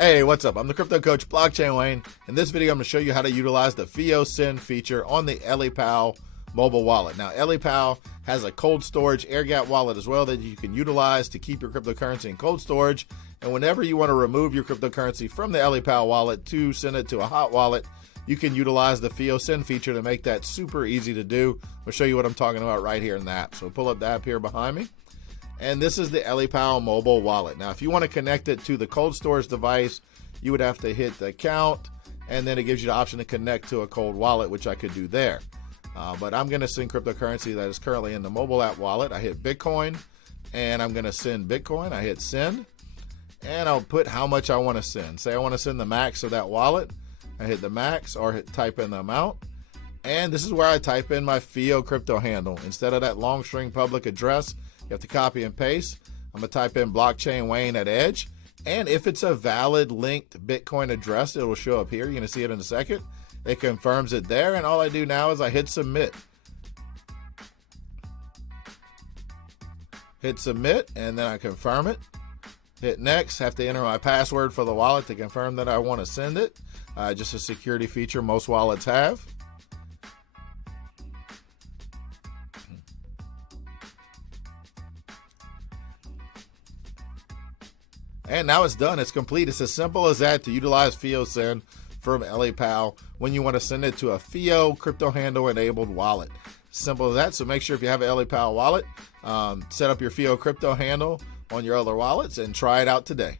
Hey, what's up? I'm the Crypto Coach Blockchain Wayne. In this video, I'm going to show you how to utilize the FIO Send feature on the Ellipal mobile wallet. Now, Ellipal has a cold storage air-gap wallet as well that you can utilize to keep your cryptocurrency in cold storage. And whenever you want to remove your cryptocurrency from the Ellipal wallet to send it to a hot wallet, you can utilize the FIO Send feature to make that super easy to do. I'll show you what I'm talking about right here in the app. So pull up the app here behind me. And this is the Ellipal mobile wallet. Now, if you want to connect it to the cold storage device, you would have to hit the account, and then it gives you the option to connect to a cold wallet, which I could do there. But I'm going to send cryptocurrency that is currently in the mobile app wallet. I hit Bitcoin, and I'm going to send Bitcoin. I hit send, and I'll put how much I want to send. Say I want to send the max of that wallet. I hit the max or type in the amount. And this is where I type in my FIO crypto handle. Instead of that long string public address, you have to copy and paste. I'm going to type in blockchain Wayne at Edge. And if it's a valid linked Bitcoin address, it will show up here. You're going to see it in a second. It confirms it there. And all I do now is I hit submit. Hit submit, and then I confirm it. Hit next. Have to enter my password for the wallet to confirm that I want to send it. Just a security feature most wallets have. And now it's done. It's complete. It's as simple as that to utilize FIO Send from Ellipal when you want to send it to a FIO crypto handle enabled wallet. Simple as that. So make sure if you have an Ellipal wallet, set up your FIO crypto handle on your other wallets and try it out today.